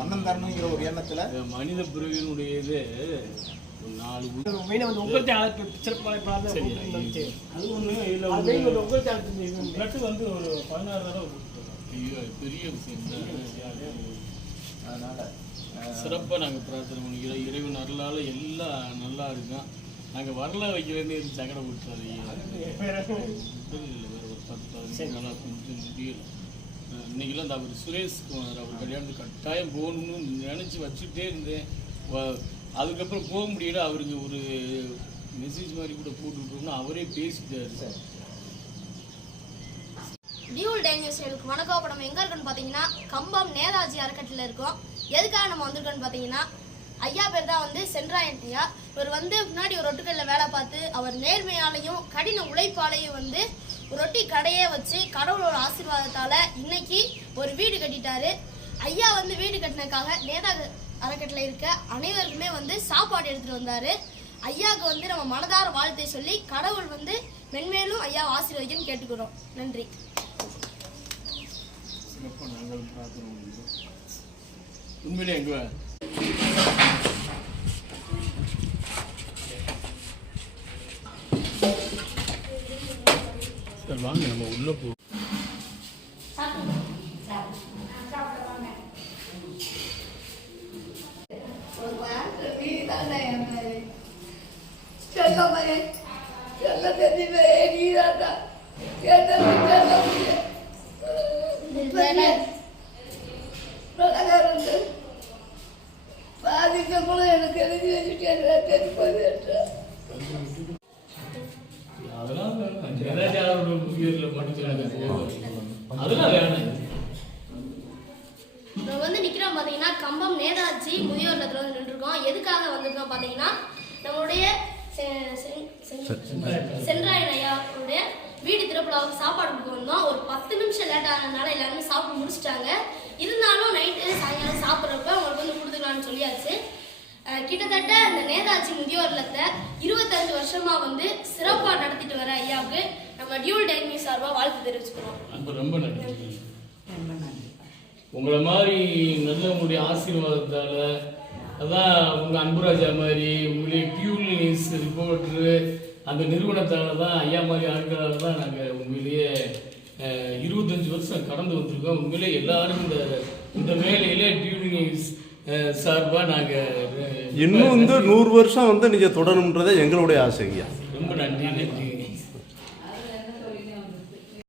அண்ணன் தரணுங்கிற ஒரு எண்ணத்துல மனித பிறவியினுடைய இது நாலு அது ஒன்று இல்லை வந்து ஒரு 16 தடவை பெரிய விஷயம் தான். அதனால சிறப்பாக நாங்கள் பிரார்த்தனை பண்ணிக்கிறோம். இறைவன் அருளால் எல்லாம் நல்லா இருக்கும். நாங்கள் வரல வைக்க வேண்டிய சகடை விட்டுறாரு வேறு ஒரு 10-15 நாளாக கொஞ்சம் முடியல. இன்றைக்கெல்லாம் இந்த அவர் சுரேஷ்குமார் அவர் கல்யாணத்துக்கு கட்டாயம் போகணும்னு நினச்சி வச்சுட்டே இருந்தேன். அதுக்கப்புறம் போக முடியல. அவருக்கு ஒரு மெசேஜ் மாதிரி கூட போட்டுவிட்டோம்னா அவரே பேசிட்டார். சார் டியூல் டேஞ்சர் சேலுக்கு வணக்கம். இப்போ நம்ம எங்கே இருக்கோன்னு பார்த்தீங்கன்னா கம்பம் நேதாஜி அறக்கட்டளையில் இருக்கோம். எதுக்காக நம்ம வந்திருக்கோன்னு பார்த்தீங்கன்னா ஐயா பேர் தான் வந்து சென்றாயன் ஐயா. இவர் வந்து முன்னாடி ஒரு ரொட்டுக்கல்ல வேலை பார்த்து அவர் நேர்மையாலையும் கடின உழைப்பாலையும் வந்து ஒரு ரொட்டி கடையே வச்சு கடவுளோட ஆசீர்வாதத்தால் இன்னைக்கு ஒரு வீடு கட்டிட்டாரு. ஐயா வந்து வீடு கட்டினதுக்காக நேதாஜி அறக்கட்டளை இருக்க அனைவருக்குமே வந்து சாப்பாடு எடுத்துகிட்டு வந்தார். ஐயாவுக்கு வந்து நம்ம மனதார வாழ்த்தை சொல்லி கடவுள் வந்து மென்மேலும் ஐயா ஆசீர்வதிக்கன்னு கேட்டுக்கிறோம். நன்றி. நாங்கள் பிரார்த்தனை பண்ணுறோம். உண்மையிலே எங்க சார் வாங்க நம்ம உள்ள போ. நிக்கிறோம் பாத்தீங்கன்னா கம்பம் நேதாஜி முதியோர் இல்லத்துல வந்து நின்றுருக்கோம். எதுக்காக வந்திருக்கோம் பாத்தீங்கன்னா நம்மளுடைய சென்றாயன் ஐயாவுடைய வீடு திறப்புலாவுக்கு சாப்பாடு கொடுக்க வந்தோம். ஒரு 10 நிமிஷம் லேட் ஆனதுனால எல்லாருமே சாப்பிட்டு முடிச்சிட்டாங்க. இருந்தாலும் நைட்டு சாயங்காலம் சாப்பிட்றப்ப அவங்களுக்கு வந்து கொடுத்துக்கலான்னு சொல்லியாச்சு. கிட்டத்தட்ட அந்த நேதாஜி முதியோர் இல்லத்தை 25 வருஷமா வந்து சிறப்பாக நடத்திட்டு வர ஐயாவுக்கு நம்ம டியூல் டைமி சார்பாக வாழ்த்து தெரிவிச்சுக்கிறோம். ரொம்ப நன்றி. உங்களை மாதிரி நல்லவங்களுடைய ஆசீர்வாதத்தால் அதான் உங்கள் அன்புராஜா மாதிரி உங்களுடைய டியூல் நியூஸ் ரிப்போர்ட்ரு அந்த நிறுவனத்தால் தான் ஐயா மாதிரி ஆட்களால் தான் நாங்கள் உண்மையிலேயே 25 வருஷம் கடந்து வந்திருக்கோம். உண்மையிலே எல்லாரும் இந்த வேலையிலே டியூல் நியூஸ் சார்பாக நாங்கள் இன்னும் 100 வருஷம் நீங்கள் தொடரணுன்றதே எங்களுடைய ஆசைங்க. ரொம்ப நன்றி.